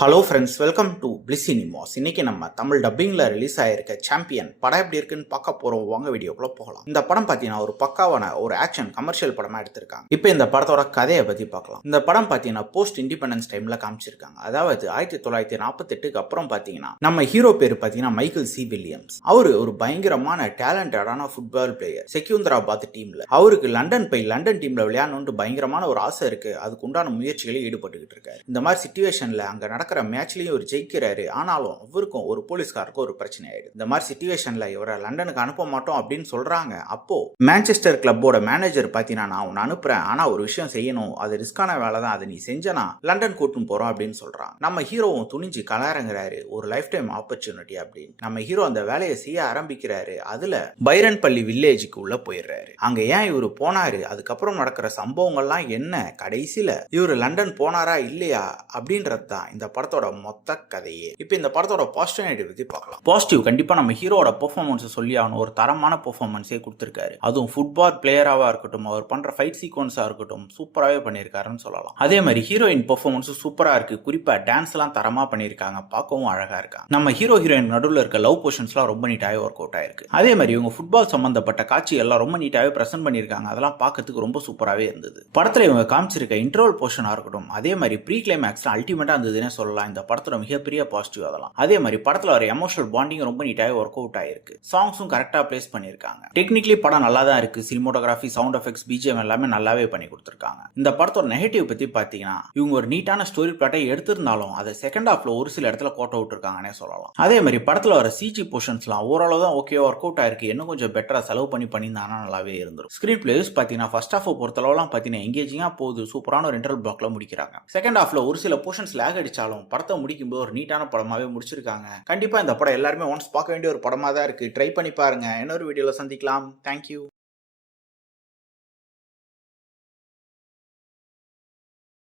Hello friends, welcome to bliss cinemas. இன்னைக்கு நம்ம Tamil டப்பிங்ல release ஆயிருக்க சாம்பியன் படம் எப்படி இருக்குன்னு பார்க்க போறோம். வாங்க வீடியோக்குள்ள போகலாம். இந்த படம் பார்த்தீங்கன்னா ஒரு பக்காவான ஒரு ஆக்ஷன் கமர்ஷியல் படமா எடுத்திருக்காங்க. இப்போ இந்த படத்தோட கதையை பத்தி பார்க்கலாம். இந்த படம் பார்த்தீங்கன்னா போஸ்ட் இண்டிபெண்டன்ஸ் டைம்ல காமிச்சிருக்காங்க. அதாவது 1948க்கு அப்புறம் பார்த்தீங்கன்னா நம்ம ஹீரோ பேர் பார்த்தீங்கன்னா மைக்கேல் சி வில்லியம்ஸ். அவரு ஒரு பயங்கரமான டேலண்டடான ஃபுட்பால் பிளேயர். செக்யூந்தராபாத் டீம்ல அவருக்கு லண்டன் டீம்ல விளையாடணும்னு பயங்கரமான ஒரு ஆசை இருக்கு. அதுக்கு உண்டான முயற்சிகளில் ஈடுபட்டுக்கிட்டு இருக்காரு. இந்த மாதிரி சிச்சுவேஷன்ல அங்க நடக்கிற மேட்ச்லயும் ஒரு ஜெயிக்கிறாரு. ஆனாலும் அவருக்கும் ஒரு போலீஸ்காருக்கும் ஒரு பிரச்சனை ஆயிடுது. இந்த மாதிரி சிச்சுவேஷன்ல இவரை லண்டனுக்கு அனுப்ப மாட்டோம் அப்படின்னு சொல்றாங்க. அப்போ மான்செஸ்டர் கிளப்போட மேனேஜர் பாத்தீங்கன்னா நான் உன்னை அனுப்புறேன், ஆனா ஒரு விஷயம் செய்யணும், அது ரிஸ்கான வேலை தான், அதை நீ செஞ்சனா லண்டன் கூட்டும் போறோம் அப்படின்னு சொல்றாங்க. நம்ம ஹீரோவும் துணிஞ்சு கலாரங்கிறாரு, ஒரு லைஃப் டைம் ஆப்பர்ச்சுனிட்டி அப்படின்னு. நம்ம ஹீரோ அந்த வேலையை செய்ய ஆரம்பிக்கிறாரு. அதுல பைரன் பள்ளி வில்லேஜுக்கு உள்ள போயிடுறாரு. அங்க ஏன் இவரு போனாரு, அதுக்கப்புறம் நடக்கிற சம்பவங்கள்லாம் என்ன, கடைசியில இவரு லண்டன் போனாரா இல்லையா அப்படின்றது தான் இந்த படத்தோட மொத்த கதையே. இப்போ இந்த படத்தோட பாசிட்டிவ் நெகட்டிவ் பத்தி பார்க்கலாம். பாசிட்டிவ் கண்டிப்பா நம்ம ஹீரோட பெர்ஃபார்மன்ஸ் சொல்லி ஆகணும். ஒரு தரமான பெர்ஃபார்மன்ஸே கொடுத்திருக்காரு. அதுவும் ஃபுட்பால் பிளேயராவா இருக்கட்டும், அவர் பண்ற ஃபைட் சீக்வன்ஸா இருக்கட்டும், சூப்பராகவே பண்ணியிருக்காருன்னு சொல்லலாம். அதே மாதிரி ஹீரோயின் பெர்ஃபார்மன்ஸ் சூப்பரா இருக்கு. குறிப்பா டான்ஸ் எல்லாம் தரமா பண்ணியிருக்காங்க, பார்க்கவும் அழகா இருக்காங்க. நம்ம ஹீரோயின் நடுவில் இருக்க லவ் போர்ஷன்ஸ்லாம் ரொம்ப நீட்டாவே ஒர்க் அவுட் ஆயிருக்கு. அதே மாதிரி இவங்க ஃபுட்பால் சம்பந்தப்பட்ட காட்சி எல்லாம் ரொம்ப நீட்டாவே பிரசன்ட் பண்ணியிருக்காங்க. அதெல்லாம் பார்க்கறதுக்கு ரொம்ப சூப்பராகவே இருந்தது. படத்துல இவங்க காமிச்சிருக்க இன்ட்ரோல் போர்ஷனா இருக்கட்டும், அதே மாதிரி ப்ரீ கிளைமேக்ஸ் அல்டிமேட்டா இருந்ததுன்னு சொல்லலாம். இந்த படத்தோட மிகப்பெரிய பாசிட்டிவ் அதெல்லாம். அதே மாதிரி படத்துல வர எமோஷனல் பாண்டிங் ரொம்ப நீட்டாவே ஒர்க் அவுட் ஆயிருக்கு. சாங்ஸும் கரெக்டா பிளேஸ் பண்ணிருக்காங்க. டெக்னிக்கலி படம் நல்லா தான் இருக்கு. சினிமோட்டோகிராஃபி, சவுண்ட் எஃபெக்ட்ஸ், பிஜிஎம் எல்லாமே நல்லாவே பண்ணி கொடுத்திருக்காங்க. இந்த படத்தோட நெகட்டிவ் பத்தி பாத்தீங்கன்னா இவங்க ஒரு நீட்டான ஸ்டோரி பிளாட்டை எடுத்திருந்தாலும் அதை செகண்ட் ஹாஃப்ல ஒரு சில இடத்துல கோட் அவுட் இருக்காங்கன்னே சொல்லலாம். அதே மாதிரி படத்துல வர சிஜி போர்ஷன்ஸ்லாம் ஓரளவு தான் ஓகே ஒர்க் அவுட் ஆயிருக்கு. இன்னும் கொஞ்சம் பெட்டரா செலவு பண்ணியிருந்தாங்கன்னா நல்லாவே இருந்துரும். ஸ்கிரீன் பிளேஸ் பாத்தீங்கன்னா ஃபர்ஸ்ட் ஹாஃப் பொறுத்தளவுலாம் பாத்தீங்கன்னா எங்கேஜிங்கா போகுது. சூப்பரான ஒரு இன்டர்வல் பிளாக்ல முடிக்கிறாங்க. செகண்ட் ஹாஃப்ல ஒரு சில போர்ஷன்ஸ் லேக் அடிச்சாலும் படத்தை முடிக்கும்போது ஒரு நீட்டான படமாவே முடிச்சிருக்காங்க. கண்டிப்பா இந்த படம் எல்லாருமே ஒன்ஸ் பார்க்க வேண்டிய ஒரு படமா தான் இருக்கு. ட்ரை பண்ணி பாருங்க. இன்னொரு வீடியோல சந்திக்கலாம். தேங்க்யூ.